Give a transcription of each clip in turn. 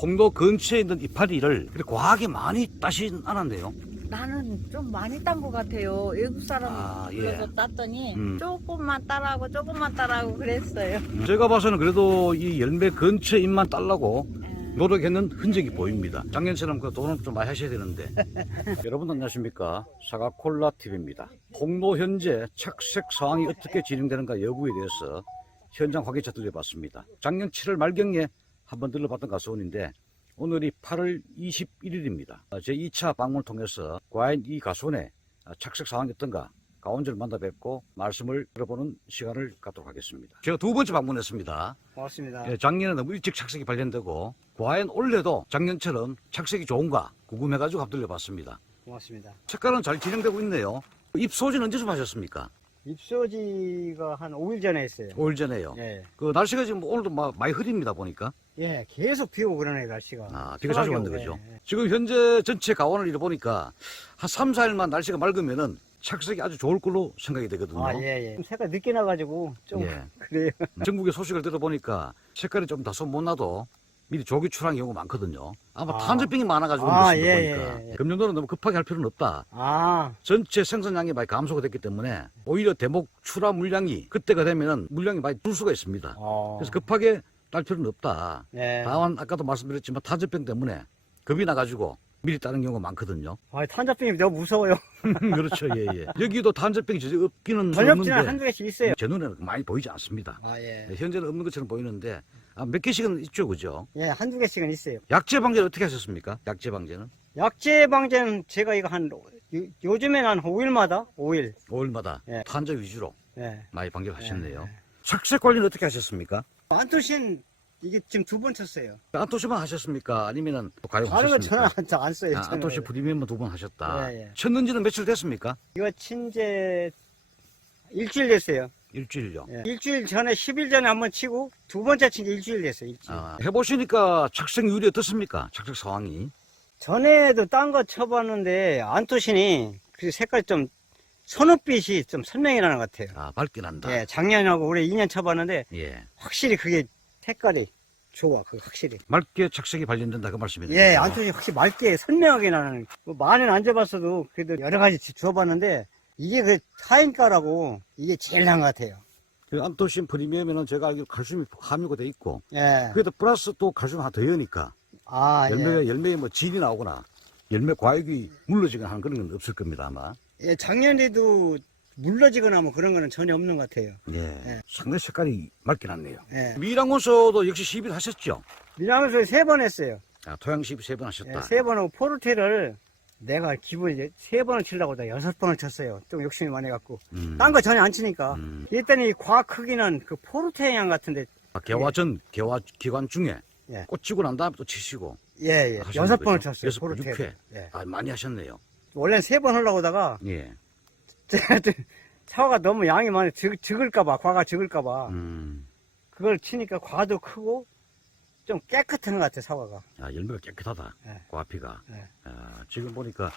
홍도 근처에 있는 이파리를 그렇게 과하게 많이 따진 않았네요. 나는 좀 많이 딴 것 같아요. 외국 사람 예. 그래서 땄더니 음. 조금만 따라하고 그랬어요. 제가 봐서는 그래도 이 열매 근처에 잎만 딸라고 예. 노력했는 흔적이 보입니다. 작년처럼 그 돈은 좀 많이 하셔야 되는데. 여러분 안녕하십니까? 사과콜라 TV입니다. 홍도 현재 착색 상황이 어떻게 진행되는가 여부에 대해서 현장 확인차 들려봤습니다. 작년 7월 말경에 한번 들러봤던 가수원인데 오늘이 8월 21일입니다. 제 2차 방문을 통해서 과연 이 가수원의 착색 상황이 어떤가 가원주를 만나 뵙고 말씀을 들어보는 시간을 갖도록 하겠습니다. 제가 두 번째 방문했습니다. 고맙습니다. 예, 작년에 너무 일찍 착색이 발견되고 과연 올해도 작년처럼 착색이 좋은가 궁금해가지고 한번 들려봤습니다. 고맙습니다. 색깔은 잘 진행되고 있네요. 입소지는 언제쯤 하셨습니까? 입소지가 한 5일 전에 했어요. 5일 전에요. 예. 그 날씨가 지금 오늘도 많이 흐립니다 보니까. 예, 계속 비 오고 그러네, 날씨가. 아, 비가 자주 왔네, 심하게 그죠? 오고, 예. 지금 현재 전체 가원을 이래 보니까 한 3, 4일만 날씨가 맑으면은 착색이 아주 좋을 걸로 생각이 되거든요. 아, 예, 예. 색깔 늦게 나가지고 좀 예. 그래요. 전국의 소식을 들어보니까 색깔이 좀 다소 못 나도 미리 조기 출하는 경우가 많거든요. 아마 아. 탄저병이 많아가지고 아, 그렇습니다, 예, 보니까. 예, 예. 금년도는 너무 급하게 할 필요는 없다. 아, 전체 생산량이 많이 감소가 됐기 때문에 오히려 대목 출하 물량이 그때가 되면은 물량이 많이 줄 수가 있습니다. 그래서 급하게 딸 필요는 없다. 예. 다만 아까도 말씀드렸지만 탄저병 때문에 겁이 나가지고 미리 따는 경우가 많거든요. 아, 탄저병이 너무 무서워요. 그렇죠, 예, 예. 여기도 탄저병이 전혀 없기는 전염증은 없는데 한두 개씩 있어요. 제 눈에는 많이 보이지 않습니다. 아, 예. 현재는 없는 것처럼 보이는데 몇 개씩은 있죠, 그죠? 예, 한두 개씩은 있어요. 약재 방제는 어떻게 하셨습니까? 약재 방제는 약재 방제는 제가 이거 요즘엔 한 5일마다 5일. 5일마다 예. 탄저 위주로 예. 많이 방제를 하셨네요. 예. 착색 관리는 어떻게 하셨습니까? 안토신 이게 지금 2번 쳤어요. 안토시만 하셨습니까? 아니면은 또 다른 건 가용하셨습니까? 저는 안 써요. 저는. 안토시 프리미엄만 2번 하셨다. 예, 예. 쳤는지는 며칠 됐습니까? 이거 친제 일주일 됐어요. 일주일요. 예. 일주일 전에 10일 전에 한번 치고 두 번째 친 게 일주일 됐어요. 일주일. 해보시니까 착색률이 어떻습니까? 착색 상황이. 전에도 딴 거 쳐봤는데 안토신이 그 색깔이 좀 선홍빛이 좀 선명히 나는 것 같아요. 밝게 난다. 예, 작년하고 올해 2년 쳐봤는데 예. 확실히 그게 색깔이 좋아. 그 확실히. 맑게 착색이 발견된다 그 말씀이네요. 예, 안토신이 확실히 맑게 선명하게 나는. 뭐 많이는 안 줘봤어도 그래도 여러 가지 줘봤는데 이게 그 하인가라고 이게 제일 나은 것 같아요. 그 안토신 프리미엄에는 제가 알기로 칼슘이 함유가 돼 있고 예. 그래도 플러스 또 칼슘 하나 더 넣으니까 아, 예. 열매에 뭐 진이 나오거나 열매 과육이 물러지거나 하는 그런 건 없을 겁니다 아마. 예, 작년에도 물러지거나 뭐 그런 거는 전혀 없는 것 같아요. 예. 상당히 색깔이 맑게 났네요. 예. 미랑원소도 역시 시비를 하셨죠? 미라면서 3번 했어요. 토양 시비 3번 예, 하셨다. 3번 하고 포르테를 내가 기분 이제 3번을 치려고 다 6번을 쳤어요. 좀 욕심이 많이 갖고. 딴 거 전혀 안 치니까. 일단이 과학 크기는 그 포르테 양 같은데. 개화 전, 개화 기간 중에 예. 꽂히고 난 다음에 또 치시고. 예, 예. 하시는 6번을 거죠? 쳤어요. 여섯 번, 포르테. 육 회. 예. 많이 하셨네요. 원래는 3번 하려고 하다가 예. 사과가 너무 양이 많이 적을까봐, 과가 적을까봐. 음. 그걸 치니까 과도 크고 좀 깨끗한 것 같아, 사과가. 열매가 깨끗하다. 예. 과피가. 예. 지금 보니까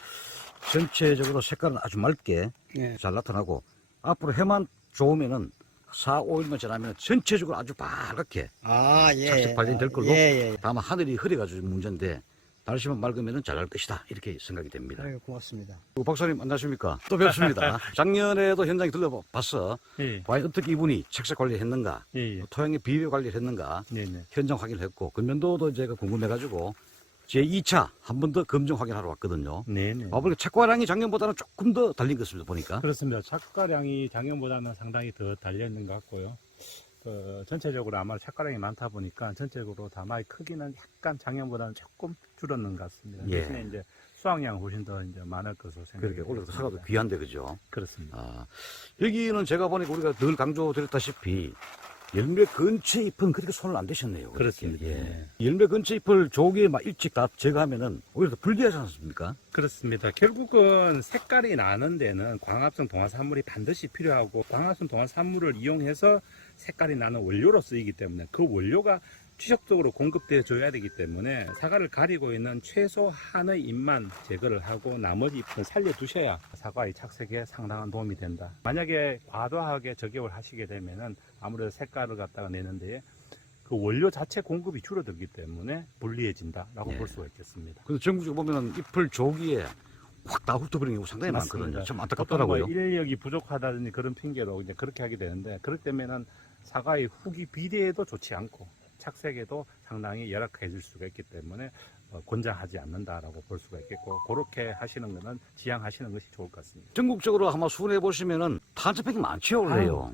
전체적으로 색깔은 아주 맑게 예. 잘 나타나고 앞으로 해만 좋으면은 4, 5일만 지나면 전체적으로 아주 빨갛게 아, 예. 착색 발견될 걸로. 예, 예. 다만 하늘이 흐려가지고 문제인데 날씨만 맑으면 잘할 것이다 이렇게 생각이 됩니다. 아이고, 고맙습니다. 박사님 안녕하십니까? 또 뵙습니다. 작년에도 현장에 들러봤어. 예, 과연 어떻게 이분이 착색 관리를 했는가, 예, 예. 토양의 비료 관리를 했는가 네네. 현장 확인을 했고 금년도도 제가 궁금해가지고 제 2차 한 번 더 검증 확인하러 왔거든요. 네네. 보니까 착과량이 작년보다는 조금 더 달린 것 같습니다. 보니까. 그렇습니다. 착과량이 작년보다는 상당히 더 달려있는 것 같고요. 전체적으로 아마 착과량이 많다 보니까 전체적으로 다마의 크기는 약간 작년보다는 조금 줄었는 것 같습니다. 예. 대신에 이제 수확량 훨씬 더 이제 많을 것으로 그렇게 생각합니다. 올해도 사과도 귀한데 그죠? 그렇습니다. 여기는 제가 보니까 우리가 늘 강조드렸다시피 열매 근처 잎은 그렇게 손을 안 대셨네요. 그렇습니다. 예. 열매 근처 잎을 조기에 막 일찍 다 제거하면은 오히려 더 불리하지 않습니까? 그렇습니다. 결국은 색깔이 나는 데는 광합성 동화산물이 반드시 필요하고 광합성 동화산물을 이용해서 색깔이 나는 원료로 쓰이기 때문에 그 원료가 추적적으로 공급되어 줘야 되기 때문에 사과를 가리고 있는 최소한의 잎만 제거를 하고 나머지 잎은 살려두셔야 사과의 착색에 상당한 도움이 된다. 만약에 과도하게 적용을 하시게 되면은 아무래도 색깔을 갖다가 내는데 그 원료 자체 공급이 줄어들기 때문에 불리해진다라고 네. 볼 수가 있겠습니다. 근데 전국적으로 보면은 잎을 조기에 확 다 훑어버리는 경우 상당히 맞습니다. 많거든요. 참 보통 안타깝더라고요. 뭐 인력이 부족하다든지 그런 핑계로 이제 그렇게 하게 되는데, 그럴 때면은 사과의 후기 비대에도 좋지 않고 착색에도 상당히 열악해질 수가 있기 때문에 권장하지 않는다라고 볼 수가 있겠고, 그렇게 하시는 거는 지양하시는 것이 좋을 것 같습니다. 전국적으로 한번 수분해 보시면은 탄저팩이 많죠, 원래요.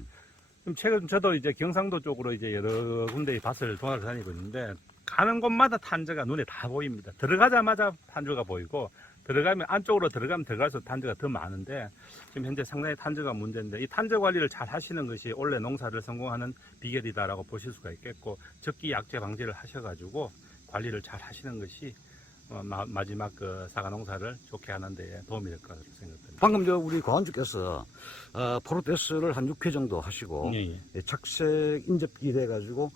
그럼 최근 저도 이제 경상도 쪽으로 이제 여러 군데 밭을 돌아다니고 있는데, 가는 곳마다 탄저가 눈에 다 보입니다. 들어가자마자 탄저가 보이고, 들어가면 안쪽으로 들어가면 들어갈수록 탄저가 더 많은데, 지금 현재 상당히 탄저가 문제인데, 이 탄저 관리를 잘 하시는 것이 원래 농사를 성공하는 비결이다라고 보실 수가 있겠고, 적기 약재 방지를 하셔가지고 관리를 잘 하시는 것이 마지막 그 사과 농사를 좋게 하는 데 도움이 될 거라고 생각됩니다. 방금 우리 고안주께서 포르테스를 한 6회 정도 하시고 예, 예. 착색 인접기 돼가지고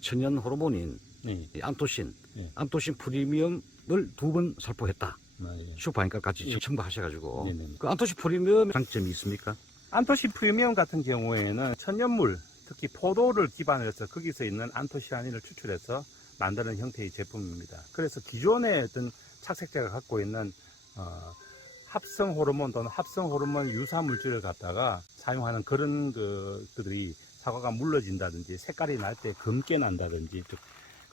천연 호르몬인 예. 이 안토신, 예. 안토신 프리미엄을 2번 살포했다. 예. 슈퍼하니까 같이 예. 첨부하셔가지고 네네. 그 안토신 프리미엄 장점이 있습니까? 안토시 프리미엄 같은 경우에는 천연물, 특히 포도를 기반으로 해서 거기서 있는 안토시아닌을 추출해서 만드는 형태의 제품입니다. 그래서 기존의 어떤 착색제가 갖고 있는 합성 호르몬 또는 합성 호르몬 유사 물질을 갖다가 사용하는 그런 그들이 사과가 물러진다든지 색깔이 날 때 검게 난다든지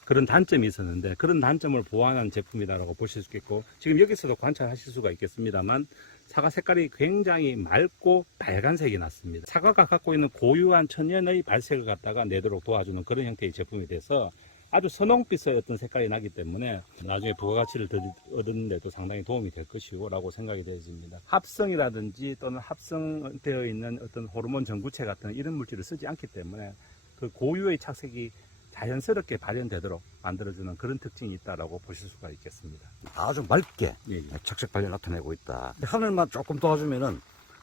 그런 단점이 있었는데, 그런 단점을 보완한 제품이라고 보실 수 있겠고, 지금 여기서도 관찰하실 수가 있겠습니다만 사과 색깔이 굉장히 맑고 빨간색이 났습니다. 사과가 갖고 있는 고유한 천연의 발색을 갖다가 내도록 도와주는 그런 형태의 제품이 돼서 아주 선홍빛의 어떤 색깔이 나기 때문에 나중에 부가가치를 더 얻는 데도 상당히 도움이 될 것이고 라고 생각이 되어집니다. 합성이라든지 또는 합성되어 있는 어떤 호르몬 전구체 같은 이런 물질을 쓰지 않기 때문에 그 고유의 착색이 자연스럽게 발현되도록 만들어주는 그런 특징이 있다라고 보실 수가 있겠습니다. 아주 맑게 예, 예. 착색 발려 나타내고 있다. 하늘만 조금 도와주면은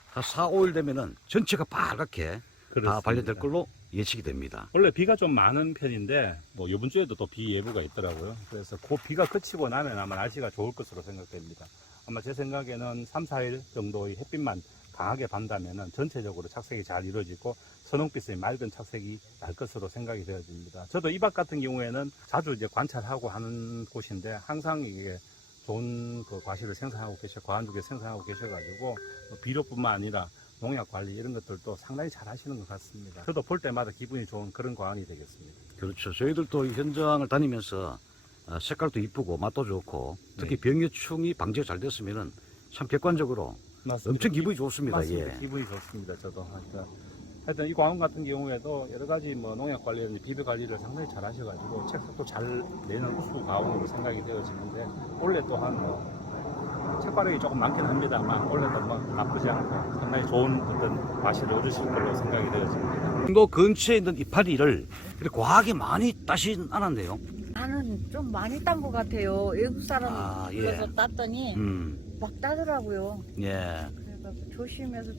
한 4, 5일 되면은 전체가 빨갛게 다 그렇습니다. 발려될 걸로 예측이 됩니다. 원래 비가 좀 많은 편인데 뭐 이번 주에도 또 비 예보가 있더라고요. 그래서 그 비가 그치고 나면 아마 날씨가 좋을 것으로 생각됩니다. 아마 제 생각에는 3, 4일 정도의 햇빛만 강하게 반다면은 전체적으로 착색이 잘 이루어지고 선홍빛의 맑은 착색이 날 것으로 생각이 되어집니다. 저도 이 밭 같은 경우에는 자주 이제 관찰하고 하는 곳인데, 항상 이게 좋은 그 과실을 생산하고 과한죽을 생산하고 계셔가지고 비료뿐만 아니라 농약 관리 이런 것들도 상당히 잘 하시는 것 같습니다. 저도 볼 때마다 기분이 좋은 그런 과환이 되겠습니다. 그렇죠. 저희들도 이 현장을 다니면서 색깔도 이쁘고 맛도 좋고 특히 병해충이 방지가 잘 됐으면은 참 객관적으로 맞습니다. 엄청 기분이 좋습니다. 맞습니다. 예. 기분이 좋습니다. 저도 하여튼 이 과원 같은 경우에도 여러 가지 뭐 농약 관리라든지 비료 관리를 상당히 잘 하셔가지고 책도 잘 내는 우수 과원으로 생각이 되어지는데, 올해 또한 책과력이 조금 많긴 합니다만 올해도 뭐 나쁘지 않고 상당히 좋은 어떤 과실을 얻으실 걸로 생각이 되어집니다. 또 근처에 있는 이파리를 그렇게 과하게 많이 따진 않았네요. 나는 좀 많이 딴 것 같아요. 외국 사람 예. 불러서 땄더니 막 따더라고요. 예. 그래서 조심해서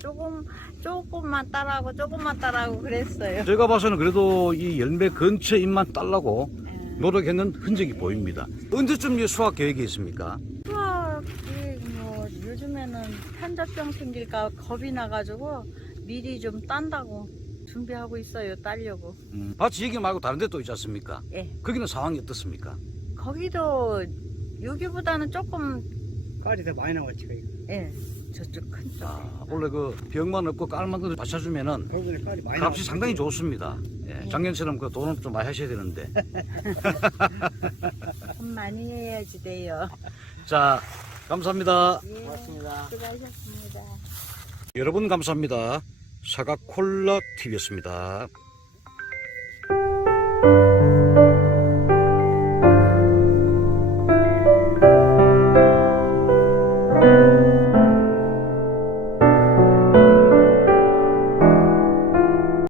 조금만 따라하고 그랬어요. 제가 봐서는 그래도 이 열매 근처 잎만 따려고 예. 노력했는 흔적이 보입니다. 언제쯤 이 수확 계획이 있습니까? 수학이 뭐 요즘에는 편자병 생길까 겁이 나가지고 미리 좀 딴다고 준비하고 있어요. 따려고. 밭이 여기 말고 다른 데 또 있지 않습니까? 예. 거기는 상황이 어떻습니까? 거기도 여기보다는 조금 깔이 더 많이 나왔지, 거기. 예 저쪽 큰 쪽에. 원래 그 병만 없고 깔만 거 받쳐주면은 거기는 깔이 많이 값이 나왔지. 상당히 좋습니다. 예. 작년처럼 그 돈은 좀 많이 하셔야 되는데. 돈 많이 해야지 돼요. 자, 감사합니다. 예. 고맙습니다. 수고하셨습니다. 여러분 감사합니다. 사과 콜라 TV였습니다.